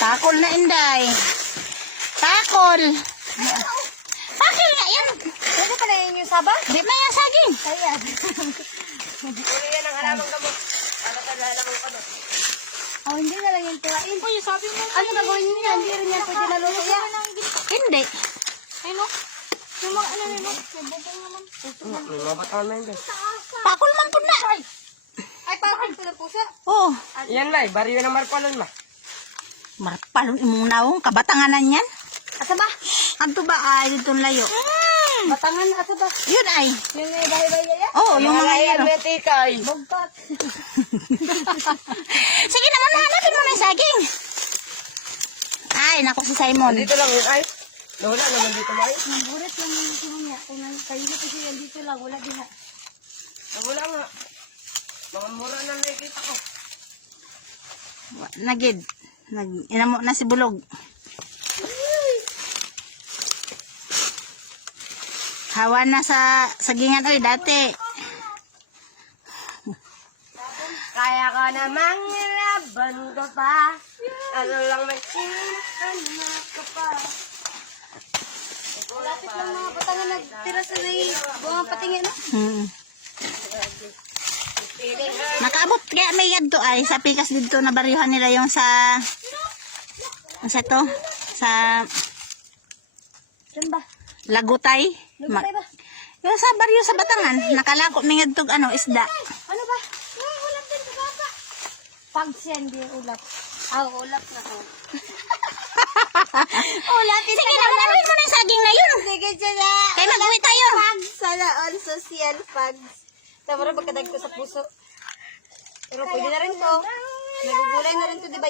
Takol na, Inday. Takol. Takol nga yan. Pwede pala yun yung saba? Di ba yan saging? Kaya. Uli yan ang halamang gamot. Ano ka halamang gamot? Oh, hindi na lang yung tirain. Uy, sabi mo. Ano gagawin niyo yan? Hindi rin yan pwede naluto yan. Hindi. Ano? Yung mga ano nila? Nabubong naman. May mabataan na yun guys. Takol man po na. Ay, parang ito na pusa. Oh. Yan la, bariyo ng marpalan ma. Marpalon imunawong kabatanganan yan. Asa ba? Anto ba ay itong layo? Batangan na asa ba? Yun ay. Yung bahay-bahay ya? Oh, yung mga yan. yan. May tikay. Bogpat. Sige naman, hanapin mo na yung saging. Ay, naku si Simon. Dito lang yun ay. Wala naman dito ma ay. Naburit lang yung sino niya. Kung kayo dito siya dito lang, wala din ha. Wala nga. Mga mura na nakikita ko. Nagid. Inamo na si Bulog. Hawa na sa sagingan. Oy, dati. Kaya ka namang laban ko pa. Ano lang may sinasanak ka pa. Lapit lang mga batangan nagtira sa bunga patingin na. Nakaabot kaya may yadto ay sa pikas dito na baryuhan nila yung sa to sa Saan ba? Lagutay. Lugay ba? Yung sa baryo sa Batangan, nakalako may yadtog ano isda. Ano ba? May ulap din sa baba. Pags yan, di ulap. Ah, ulap na ko. Ulap din Sige naman, ano mo na yung saging na yun. Sige, siya. Kaya mag-uwi tayo. Pags. Sana all social pags. Tama rin pagkadag ko sa puso. Pero pwede na rin to. Nagugulay na rin to, di ba?